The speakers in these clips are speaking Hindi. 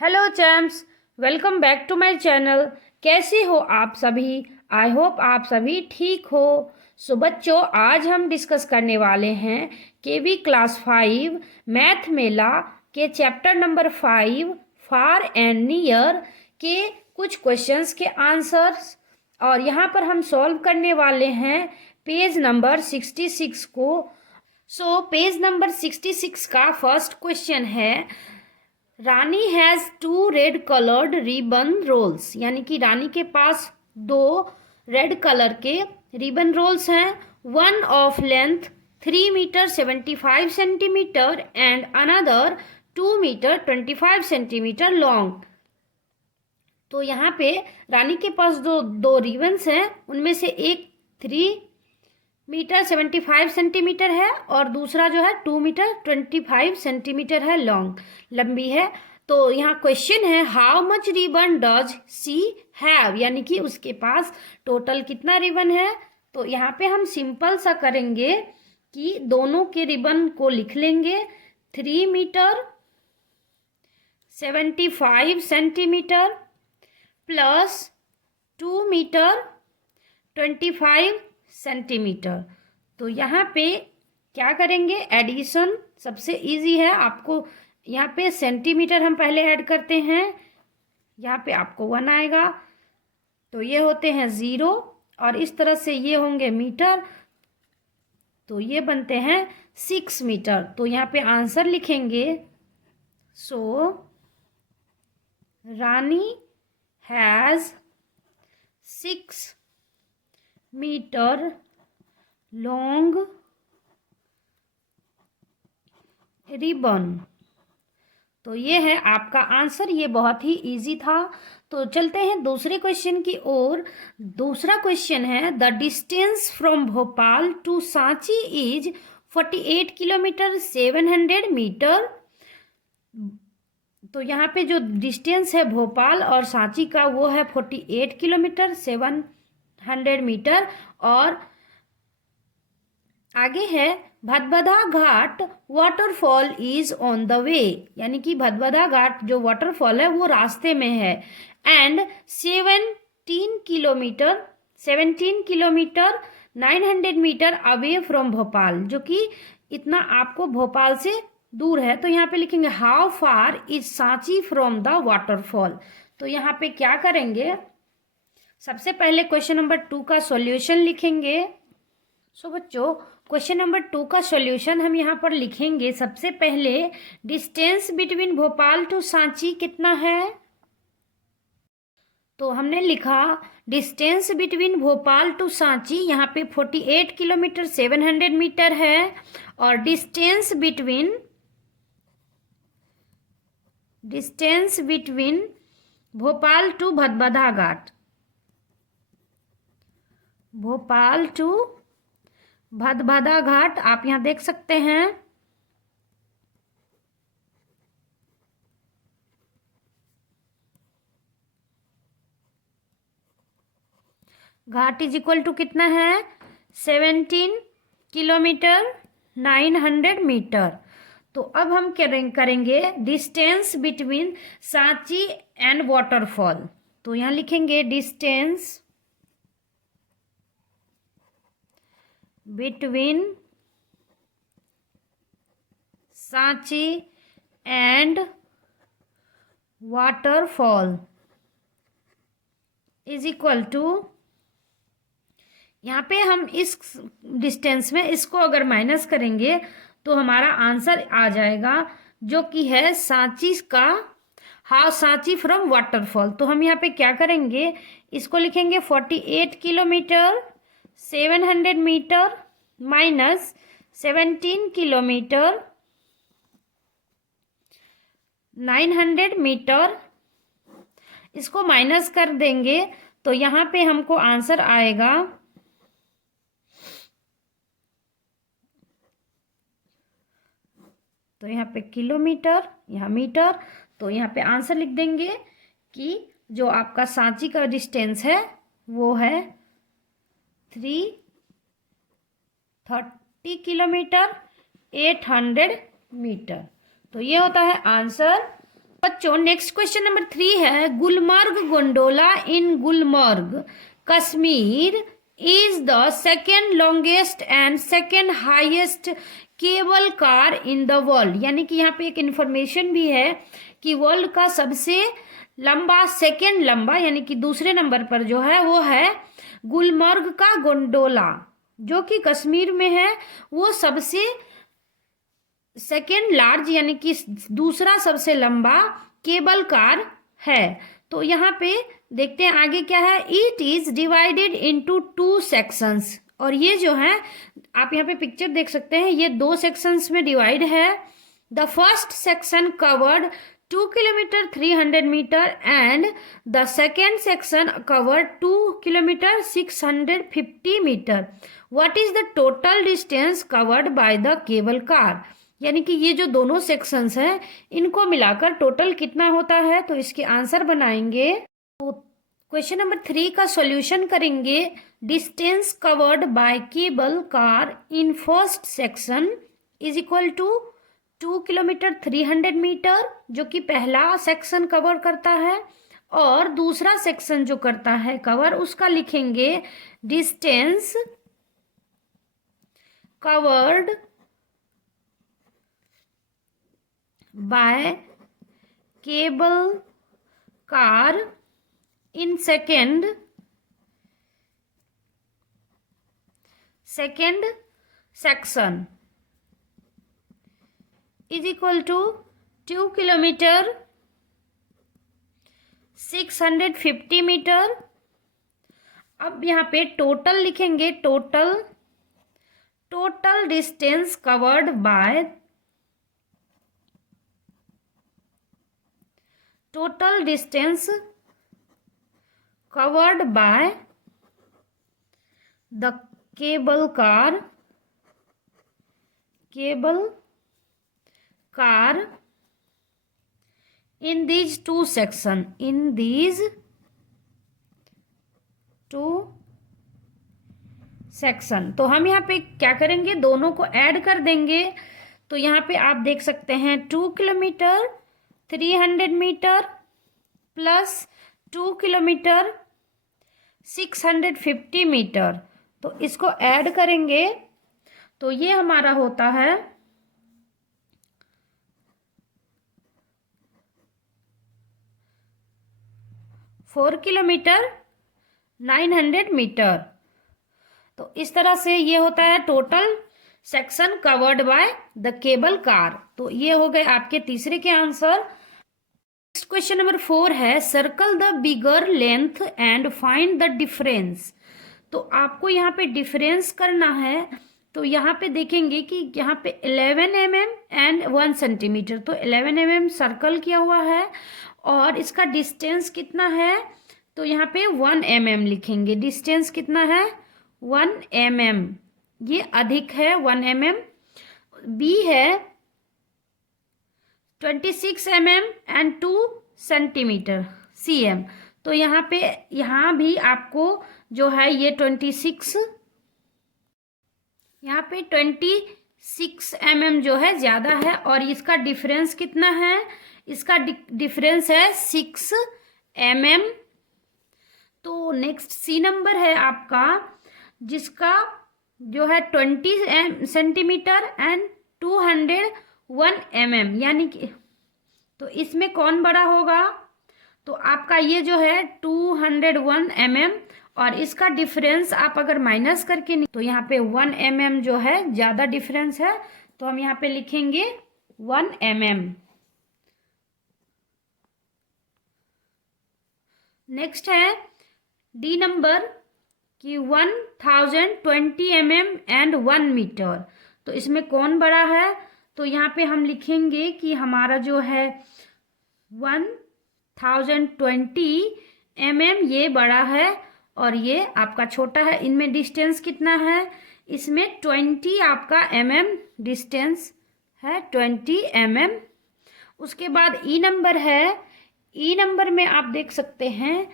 Hello champs, welcome back to my channel. कैसे हो आप सभी? आई होप आप सभी ठीक हो। सो बच्चों, आज हम डिस्कस करने वाले हैं केवी क्लास 5 मैथ मेला के chapter number 5 far and near के कुछ क्वेश्चंस के आंसर्स। और यहाँ पर हम सॉल्व करने वाले हैं पेज नंबर 66 को। सो पेज नंबर 66 का फर्स्ट क्वेश्चन है, Rani has 2 red coloured ribbon rolls. यानी कि रानी के पास 2 रेड कलर के रिबन रोल्स हैं। One of length 3 metre 75 centimetre and another 2 metre 25 centimetre long. तो यहाँ पे रानी के पास दो दो रिबन्स हैं, उनमें से एक 3 मीटर 75 सेंटीमीटर है और दूसरा जो है 2 मीटर 25 सेंटीमीटर है, लॉन्ग, लंबी है। तो यहाँ क्वेश्चन है, how much ribbon does she have. यानी कि उसके पास टोटल कितना रिबन है। तो यहाँ पे हम सिंपल सा करेंगे कि दोनों के रिबन को लिख लेंगे। 3 metre 75 centimetre plus 2 metre 25 centimetre. तो यहाँ पे क्या करेंगे, एडिशन सबसे इजी है। आपको यहाँ पे सेंटीमीटर हम पहले ऐड करते हैं, यहाँ पे आपको 1 आएगा। तो ये होते हैं 0 और इस तरह से ये होंगे मीटर, तो ये बनते हैं 6 मीटर। तो यहाँ पे आंसर लिखेंगे, सो रानी हैज़ 6 मीटर लॉन्ग रिबन। तो ये है आपका आंसर। ये बहुत ही इजी था। तो चलते हैं दूसरे क्वेश्चन की ओर। दूसरा क्वेश्चन है, the distance from Bhopal to Sanchi is 48 kilometre 700 metre. तो यहाँ पे जो डिस्टेंस है भोपाल और सांची का वो है 48 किलोमीटर 700 मीटर। और आगे है, Bhadbhada Ghat waterfall is on the way. यानी कि भदभदा घाट जो वाटरफॉल है वो रास्ते में है। And 17 kilometre 900 metre away from Bhopal, जो कि इतना आपको भोपाल से दूर है। तो यहाँ पे लिखेंगे, how far is Sanchi from the waterfall. तो यहाँ पे क्या करेंगे, सबसे पहले क्वेश्चन नंबर 2 का सॉल्यूशन लिखेंगे। सो बच्चों, क्वेश्चन नंबर 2 का सॉल्यूशन हम यहाँ पर लिखेंगे। सबसे पहले distance between Bhopal to Sanchi कितना है। तो हमने लिखा distance between Bhopal to Sanchi, यहाँ पे 48 किलोमीटर 700 मीटर है। और distance between Bhopal to Bhadbhada Ghat, Bhopal to Bhadbhada Ghat आप यहाँ देख सकते हैं, घाट इज इक्वल टू कितना है, 17 किलोमीटर 900 मीटर। तो अब हम करेंगे distance between Sanchi and waterfall. तो यहाँ लिखेंगे distance between Sanchi and waterfall is equal to, यहाँ पे हम इस डिस्टेंस में इसको अगर माइनस करेंगे तो हमारा आंसर आ जाएगा, जो कि है सांची का हाफ सांची फ्रॉम वाटरफॉल। तो हम यहाँ पे क्या करेंगे, इसको लिखेंगे 48 kilometre 700 metre minus 17 kilometre 900 metre, इसको माइनस कर देंगे तो यहाँ पे हमको आंसर आएगा, तो यहाँ पे किलोमीटर, यहाँ मीटर। तो यहाँ पे आंसर लिख देंगे कि जो आपका सांची का डिस्टेंस है वो है 330 किलोमीटर 800 मीटर। तो ये होता है आंसर। बच्चों नेक्स्ट क्वेश्चन नंबर 3 है, Gulmarg gondola in Gulmarg Kashmir is the second longest and second highest cable car in the world. यानी कि यहाँ पे एक इंफॉर्मेशन भी है कि वर्ल्ड का सबसे लंबा, सेकेंड लंबा यानी कि दूसरे नंबर पर जो है वो है गुलमर्ग का गोंडोला, जो कि कश्मीर में है। वो सबसे सेकेंड लार्ज यानी कि दूसरा सबसे लंबा केबल कार है। तो यहाँ पे देखते हैं आगे क्या है। It is divided into 2 sections, और ये जो है आप यहाँ पे पिक्चर देख सकते हैं, ये 2 सेक्शंस में डिवाइड है। The first section covered 2 kilometre 300 metre and the second section covered 2 kilometre 650 metre. What is the total distance covered by the cable car. यानी कि ये जो दोनों सेक्शंस हैं इनको मिलाकर टोटल कितना होता है, तो इसके आंसर बनाएंगे। तो क्वेश्चन नंबर 3 का सॉल्यूशन करेंगे। Distance covered by cable car in first section is equal to 2 kilometre 300 metre, जो कि पहला सेक्शन कवर करता है, और दूसरा सेक्शन जो करता है कवर उसका लिखेंगे distance covered by cable car in second section is equal to 2 kilometre 650 metre. अब यहाँ पे टोटल लिखेंगे, total distance covered by the cable car in these 2 sections, तो हम यहाँ पे क्या करेंगे, दोनों को ऐड कर देंगे। तो यहाँ पे आप देख सकते हैं 2 kilometre 300 metre plus 2 kilometre 650 metre, तो इसको ऐड करेंगे तो ये हमारा होता है 4 किलोमीटर 900 मीटर। तो इस तरह से ये होता है total section covered by the cable car. तो ये हो गए आपके तीसरे के आंसर। नेक्स्ट क्वेश्चन नंबर 4 है, circle the bigger length and find the difference. तो आपको यहाँ पे डिफरेंस करना है। तो यहाँ पे देखेंगे कि यहाँ पे 11 mm एंड 1 सेंटीमीटर, तो 11 mm सर्कल किया हुआ है और इसका डिस्टेंस कितना है, तो यहाँ पे 1 mm लिखेंगे। डिस्टेंस कितना है 1 mm, ये अधिक है 1 mm। बी है 26 mm एंड 2 सेंटीमीटर cm। तो यहाँ भी आपको जो है ये 26 mm जो है ज़्यादा है, और इसका डिफरेंस कितना है, इसका डिफरेंस है 6 mm। तो नेक्स्ट सी नंबर है आपका, जिसका जो है 20 सेंटीमीटर एंड 201 mm, यानी कि तो इसमें कौन बड़ा होगा, तो आपका ये जो है 201 mm, और इसका डिफरेंस आप अगर माइनस करके तो यहाँ पे 1 mm जो है ज़्यादा डिफरेंस है, तो हम यहाँ पे लिखेंगे 1 mm। नेक्स्ट है डी नंबर कि 1020 mm एंड 1 मीटर। तो इसमें कौन बड़ा है, तो यहाँ पे हम लिखेंगे कि हमारा जो है 1020 mm ये बड़ा है और ये आपका छोटा है। इनमें डिस्टेंस कितना है, इसमें 20 आपका mm डिस्टेंस है, 20 mm। उसके बाद ई नंबर है, ई नंबर में आप देख सकते हैं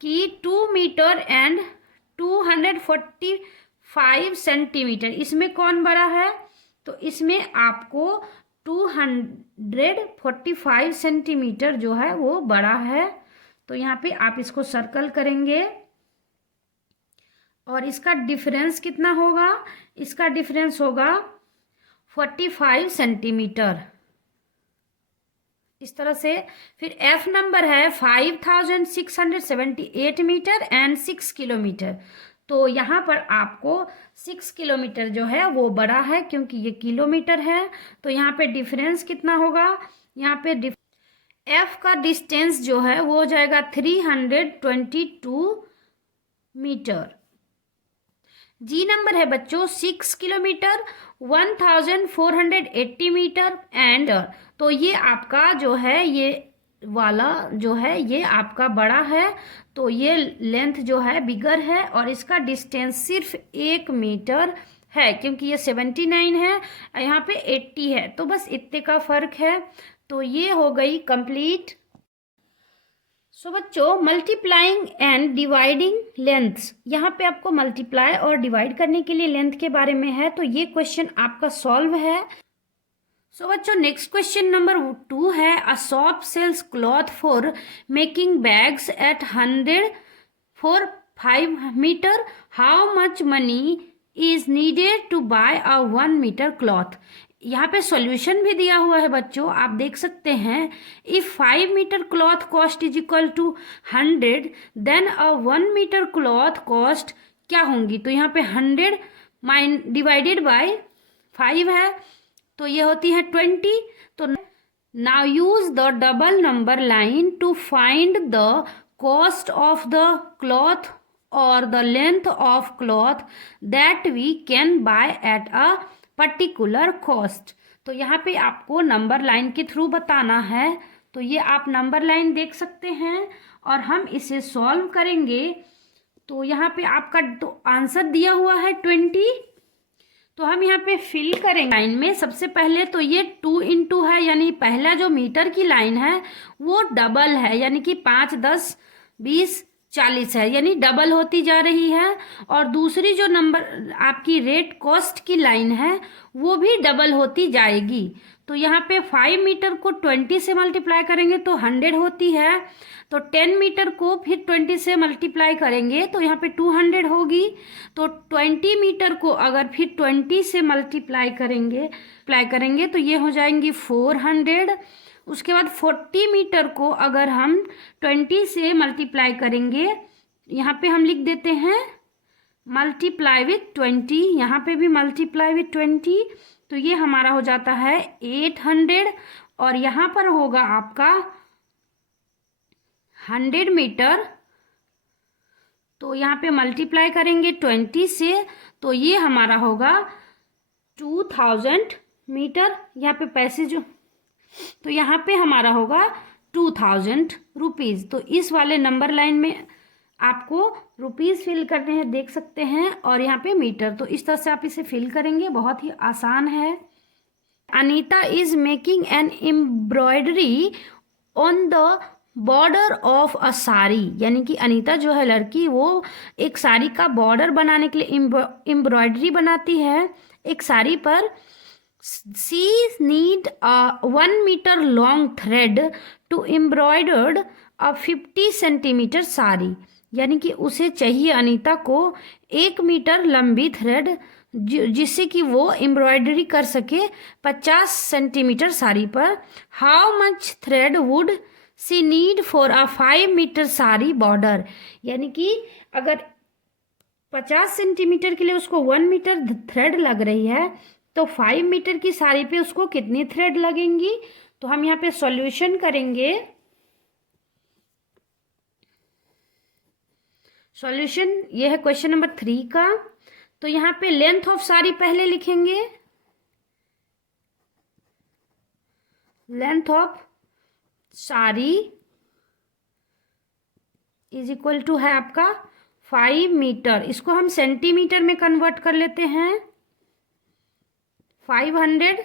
कि 2 मीटर एंड 245 सेंटीमीटर, इसमें कौन बड़ा है, तो इसमें आपको 245 सेंटीमीटर जो है वो बड़ा है। तो यहाँ पे आप इसको सर्कल करेंगे और इसका डिफरेंस कितना होगा, इसका डिफरेंस होगा 45 सेंटीमीटर, इस तरह से। फिर एफ नंबर है 5678 मीटर एंड 6 किलोमीटर। तो यहाँ पर आपको 6 किलोमीटर जो है वो बड़ा है क्योंकि ये किलोमीटर है। तो यहाँ पे डिफरेंस कितना होगा, यहाँ पे एफ का डिस्टेंस जो है वो हो जाएगा 322 मीटर। जी नंबर है बच्चों 6 किलोमीटर 1480 मीटर एंड। तो ये आपका जो है ये वाला जो है ये आपका बड़ा है, तो ये लेंथ जो है बिगर है और इसका डिस्टेंस सिर्फ 1 मीटर है क्योंकि ये 79 है, यहाँ पे 80 है, तो बस इतने का फर्क है। तो ये हो गई कंप्लीट। सो बच्चों मल्टीप्लाइंग एंड डिवाइडिंग लेंथ्स, यहाँ पे आपको मल्टीप्लाई और डिवाइड करने के लिए लेंथ के बारे में है, तो ये क्वेश्चन आपका सॉल्व है। सो बच्चों नेक्स्ट क्वेश्चन नंबर 2 है, a shop sells cloth for making bags at 100 for 5 metre, how much money is needed to buy a 1 metre cloth. यहाँ पे सॉल्यूशन भी दिया हुआ है बच्चों, आप देख सकते हैं। If 5 metre cloth cost is equal to 100 then a 1 metre cloth cost क्या होंगी। तो यहाँ पे 100 डिवाइडेड बाय 5 है, तो ये होती है 20। तो now use the double number line to find the cost of the cloth और the length of cloth that we can buy at a particular cost. तो यहाँ पे आपको नंबर लाइन के थ्रू बताना है, तो ये आप नंबर लाइन देख सकते हैं और हम इसे सॉल्व करेंगे। तो यहाँ पे आपका तो आंसर दिया हुआ है 20, तो हम यहाँ पे फिल करेंगे लाइन में। सबसे पहले तो ये 2 इंटू है, यानी पहला जो मीटर की लाइन है वो डबल है, यानी कि 5, 10, 20, 40 है, यानी डबल होती जा रही है। और दूसरी जो नंबर आपकी रेट कॉस्ट की लाइन है वो भी डबल होती जाएगी। तो यहाँ पे 5 मीटर को 20 से मल्टीप्लाई करेंगे तो 100 होती है, तो 10 मीटर को फिर 20 से मल्टीप्लाई करेंगे तो यहाँ पे 200 होगी। तो 20 मीटर को अगर फिर 20 से मल्टीप्लाई करेंगे तो ये हो जाएंगी 400। उसके बाद 40 मीटर को अगर हम 20 से मल्टीप्लाई करेंगे, यहाँ पे हम लिख देते हैं मल्टीप्लाई विथ 20, यहाँ पे भी मल्टीप्लाई विथ 20, तो ये हमारा हो जाता है 800। और यहाँ पर होगा आपका 100 मीटर, तो यहाँ पे मल्टीप्लाई करेंगे 20 से, तो ये हमारा होगा 2000 मीटर। यहाँ पे पैसे जो, तो यहाँ पे हमारा होगा 2000 रुपीज़। तो इस वाले नंबर लाइन में आपको रुपीज़ फिल करने हैं, देख सकते हैं, और यहाँ पे मीटर। तो इस तरह से आप इसे फिल करेंगे, बहुत ही आसान है। Anita is making an embroidery on the border of a sari, यानी कि अनीता जो है लड़की, वो एक साड़ी का बॉर्डर बनाने के लिए एम्ब्रॉयडरी बनाती है एक साड़ी पर। She need a 1 metre long thread to embroidered a 50 centimetre sari, यानी कि उसे चाहिए अनीता को 1 मीटर लंबी थ्रेड जिससे कि वो एम्ब्रॉयडरी कर सके 50 सेंटीमीटर साड़ी पर। How much thread would she need for a 5 metre sari border, यानी कि अगर 50 सेंटीमीटर के लिए उसको 1 मीटर थ्रेड लग रही है तो 5 मीटर की साड़ी पे उसको कितनी थ्रेड लगेंगी। तो हम यहाँ पे सॉल्यूशन करेंगे। सॉल्यूशन ये है क्वेश्चन नंबर 3 का। तो यहाँ पे लेंथ ऑफ साड़ी पहले लिखेंगे, length of sari is equal to है आपका 5 मीटर। इसको हम सेंटीमीटर में कन्वर्ट कर लेते हैं, 500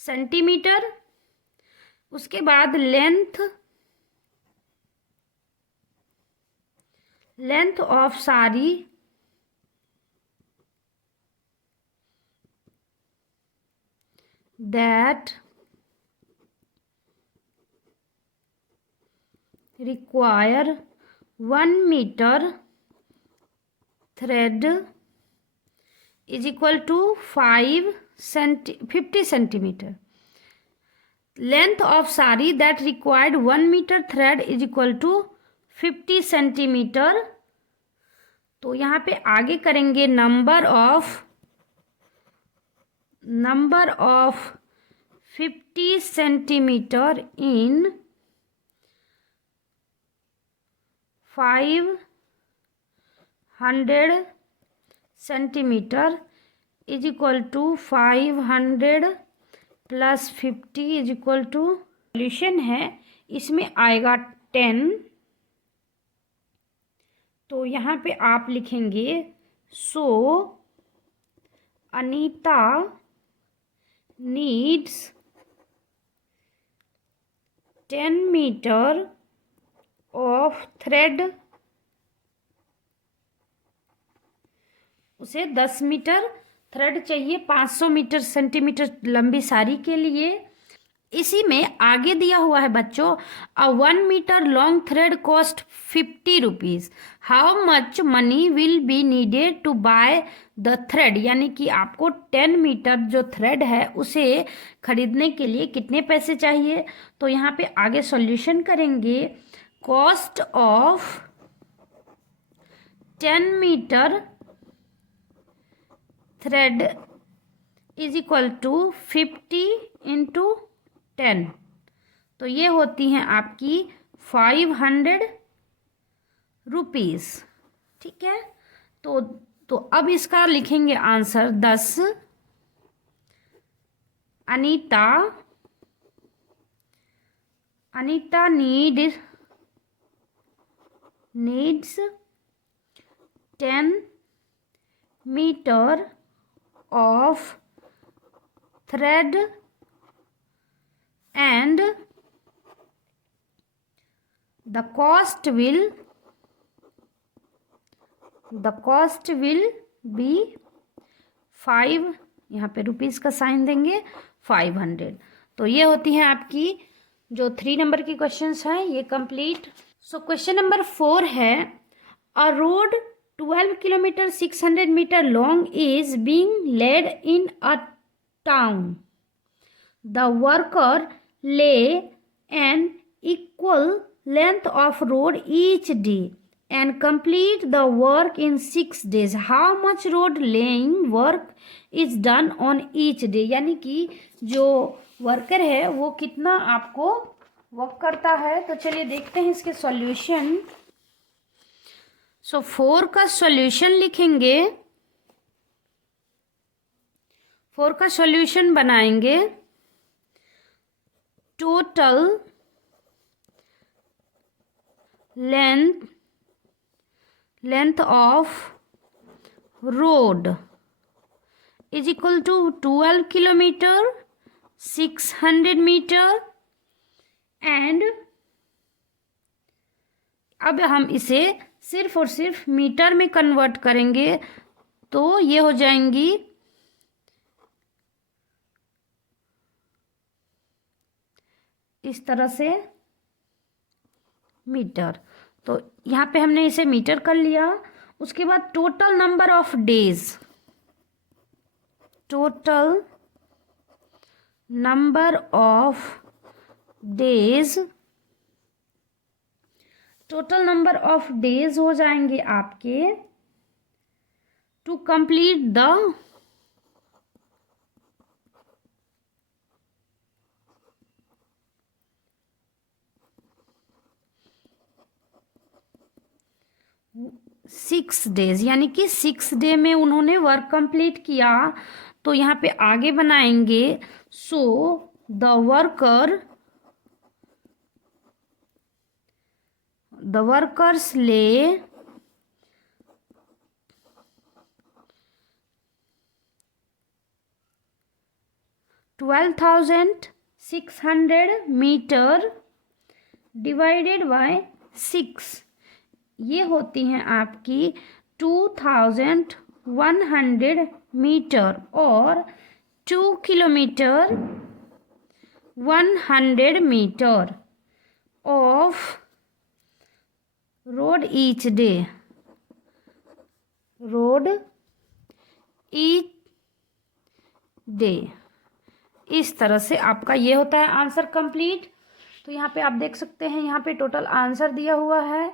सेंटीमीटर। उसके बाद length of sari that require 1 meter thread is equal to 50 centimeter. Length of sari that required 1 meter thread is equal to 50 centimeter. तो यहाँ पे आगे करेंगे number of 50 centimetre in 500 centimetre is equal to 500 plus 50 is equal to, solution है इसमें आएगा 10। तो यहाँ पे आप लिखेंगे so Anita needs 10 metre of thread, उसे 10 मीटर थ्रेड चाहिए 500 मीटर सेंटीमीटर लंबी साड़ी के लिए। इसी में आगे दिया हुआ है बच्चों, a 1 metre long thread cost 50 rupees, how much money will be needed to buy the thread, यानी कि आपको 10 मीटर जो थ्रेड है उसे खरीदने के लिए कितने पैसे चाहिए। तो यहाँ पे आगे सॉल्यूशन करेंगे, cost of 10 metre thread is equal to 50 into 10, तो ये होती हैं आपकी 500 रुपीज़। ठीक है, तो अब इसका लिखेंगे answer 10। Anita needs 10 metre of thread and the cost will be 5, यहाँ पे रुपीज़ का साइन देंगे 500। तो ये होती हैं आपकी जो 3 नंबर की क्वेश्चंस हैं ये कंप्लीट। सो क्वेश्चन नंबर 4 है, अ road 12 kilometer 600 meter long is being laid in a town. The worker lay an equal length of road each day and complete the work in 6 days. How much road laying work is done on each day? यानी कि जो वर्कर है वो कितना आपको वर्क करता है। तो चलिए देखते हैं इसके सॉल्यूशन। सो 4 का सॉल्यूशन लिखेंगे, 4 का सॉल्यूशन बनाएंगे, total length of road is equal to 12 kilometre 600 metre and अब हम इसे सिर्फ और सिर्फ मीटर में कन्वर्ट करेंगे तो ये हो जाएंगी इस तरह से मीटर। तो यहाँ पे हमने इसे मीटर कर लिया। उसके बाद total number of days, total number of days, total number of days हो जाएंगे आपके to complete the six days, यानी कि 6 डे में उन्होंने वर्क कंप्लीट किया। तो यहाँ पे आगे बनाएंगे, सो द वर्कर्स ले 12,600 मीटर डिवाइडेड बाय 6, ये होती हैं आपकी 2,100 मीटर और 2 kilometre 100 metre of road each day, road each day. इस तरह से आपका ये होता है आंसर कंप्लीट। तो यहाँ पे आप देख सकते हैं, यहाँ पे टोटल आंसर दिया हुआ है।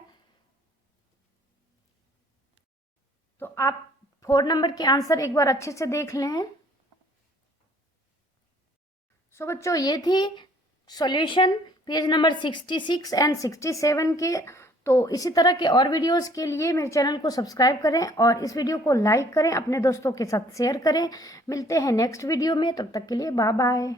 तो आप 4 नंबर के आंसर एक बार अच्छे से देख लें। सो बच्चों, ये थी सॉल्यूशन पेज नंबर 66 एंड 67 के। तो इसी तरह के और वीडियोस के लिए मेरे चैनल को सब्सक्राइब करें और इस वीडियो को लाइक करें, अपने दोस्तों के साथ शेयर करें। मिलते हैं नेक्स्ट वीडियो में, तब तक के लिए बाय बाय।